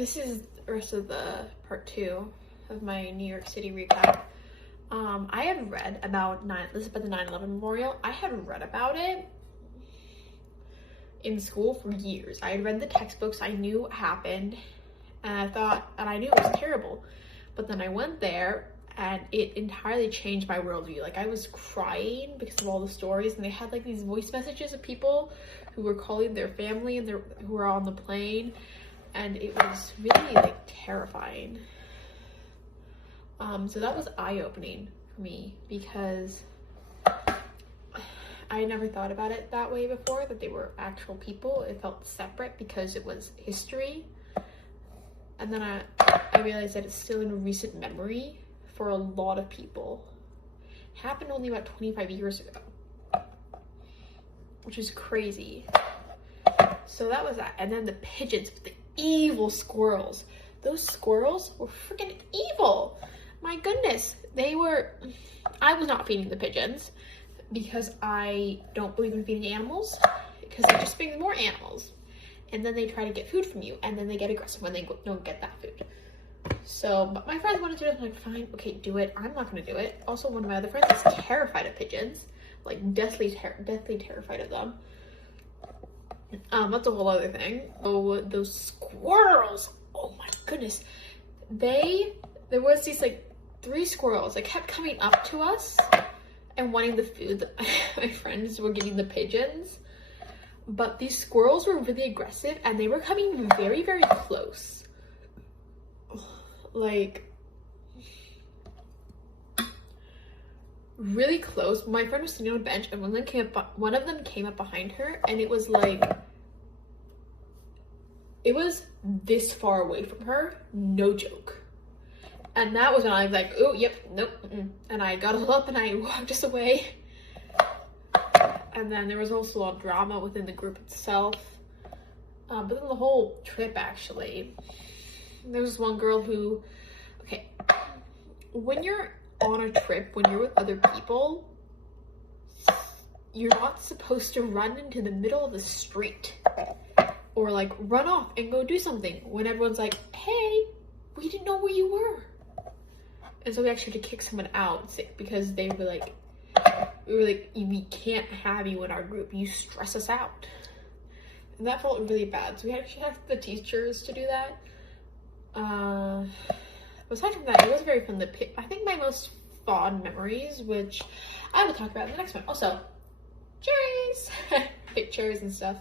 This is the rest of the part 2 of my New York City recap. I had read about the 9/11 memorial. I had read about it in school for years. I had read the textbooks. I knew what happened, and I knew it was terrible. But then I went there, and it entirely changed my worldview. Like, I was crying because of all the stories, and they had like these voice messages of people who were calling their family and who were on the plane, and it was really like terrifying. So that was eye-opening for me because I never thought about it that way before, that they were actual people. It felt separate because it was history. And then I realized that it's still in recent memory for a lot of people. It happened only about 25 years ago, which is crazy. So that was that. And then the pigeons, the evil squirrels. Those squirrels were freaking evil. My goodness. I was not feeding the pigeons because I don't believe in feeding animals, because it just brings more animals. And then they try to get food from you, and then they get aggressive when they don't get that food. So, but my friends wanted to do it. I'm like, fine, okay, do it. I'm not going to do it. Also, one of my other friends is terrified of pigeons, like deathly terrified of them. That's a whole other thing. Oh, those squirrels! Oh my goodness, there was these like 3 squirrels that kept coming up to us and wanting the food that my friends were giving the pigeons. But these squirrels were really aggressive, and they were coming very, very close. Like, really close. My friend was sitting on a bench, and one of them came up behind her, and it was like, it was this far away from her, no joke. And that was when I was like, oh, yep, nope, and I got up and I walked us away. And then there was also a lot of drama within the group itself. But then the whole trip, actually. There was one girl who, okay, when you're on a trip, when you're with other people, you're not supposed to run into the middle of the street or like run off and go do something when everyone's like, hey, we didn't know where you were. And so we actually had to kick someone out because they were like, we can't have you in our group. You stress us out. And that felt really bad. So we actually had the teachers to do that. Aside from that, it was very fun. I think my most fond memories, which I will talk about in the next one. Also, cherries! Pick cherries and stuff.